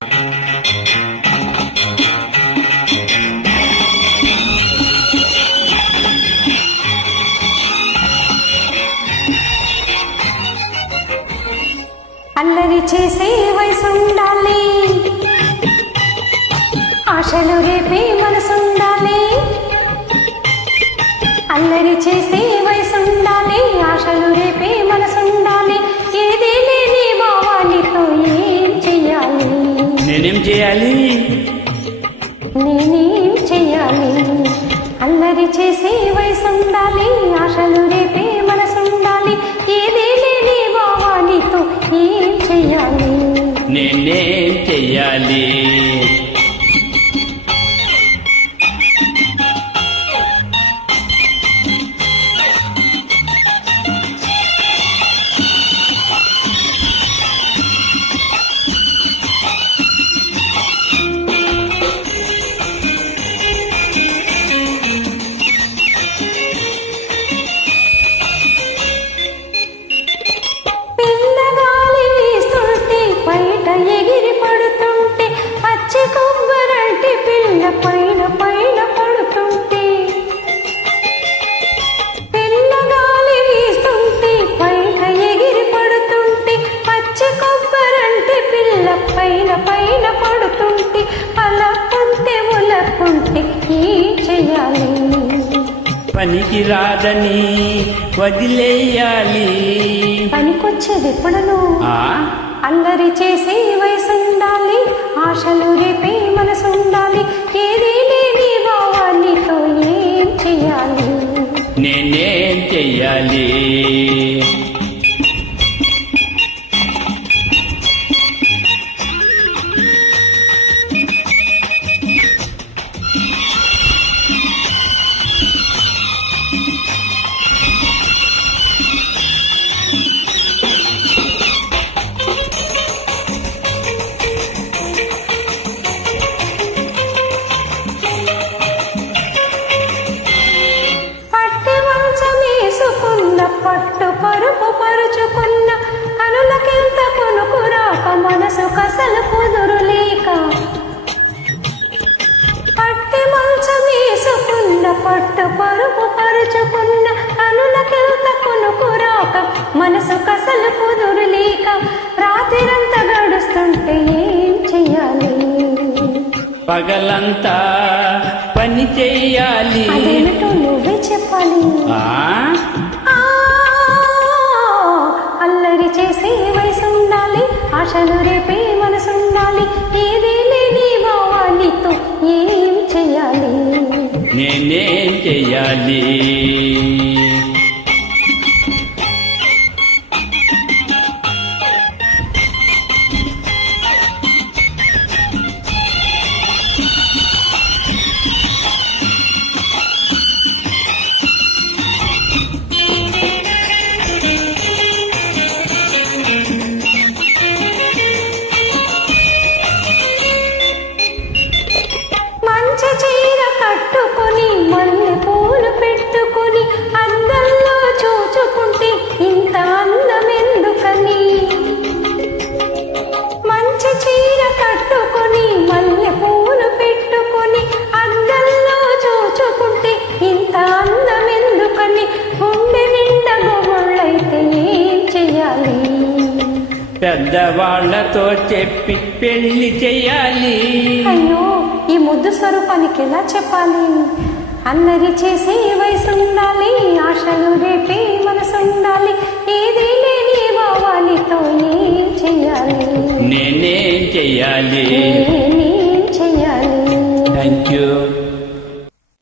అల్లరి చేసే వయసుండాలి, ఆశలు రేపే మనసుండాలి. అల్లరి చేసే వయసుండాలి, ఆశలు రేపే మనసుండాలి. ఏది లేని భావాలితో ఏం చెయ్యాలి? నేనేం చేయాలి? నేనేం చెయ్యాలి? అల్లరి చేసే వయసుండాలి, ఆశలు రేపే మనసుండాలి. ఏది లేని భావాలితో ఏం చెయ్యాలి? నేనేం చెయ్యాలి? పైన పైన పడుతుంటే పిల్లగాలి వీస్తుంటే బయట ఎగిరి పడుతుంటే పచ్చి కొబ్బరంటే పిల్ల పైన పైన పడుతుంటే అలకుంటే ఉలకుంటే ఏం చెయ్యాలి? పనికి రాదని వదిలేయాలి. పనికొచ్చేది ఎప్పుడను? అల్లరి చేసే వయసుండాలి, ఆశలు రేపే మనసుండాలి. ఏది లేని భావాలితో ఏం చెయ్యాలి? నేనేం చెయ్యాలి? పట్టు పరుపు పరుచుకున్న కనులకెంత కొనుకురాక మనసు కసలు కుదురులేక పట్టి మంచం వేసుకున్న పట్టు పరుపు పరుచుకున్న కనులకెంత కొనుకురాక మనసు కసలు కుదురులేక రాత్రిరంతా గడుస్తుంటే ఏం చెయ్యాలి? పగలంతా పని చెయ్యాలి. అదేమిటో నువ్వే చెప్పాలి. అల్లరి చేసే వయసుండాలి, ఆశలు రేపే మనసుండాలి. ఏది లేని భావాలితో ఏం చెయ్యాలి? నేనేం చెయ్యాలి? చీర కట్టుకొని మల్లె పూలు పెట్టుకొని అద్దంలో చూచుకుంటే ఇంత అందమెందుకని? మంచి చీర కట్టుకొని మల్లె పూలు పెట్టుకొని అద్దంలో చూచుకుంటే ఇంత అందమెందుకని? గుండె నిండా గొవ్వుళ్ళైతే ఏం చెయ్యాలి? పెద్దవాళ్లతో చెప్పి పెళ్లి చెయ్యాలి. అయ్యో, ఈ ముద్దు స్వరూపానికి ఎలా చెప్పాలి? అల్లరి చేసే వయసుండాలి, ఆశలు రేపే మనసుండాలి. ఏది లేని భావాలితో ఏం చెయ్యాలి? నేనేం చెయ్యాలి? నేనేం చెయ్యాలి? Thank you.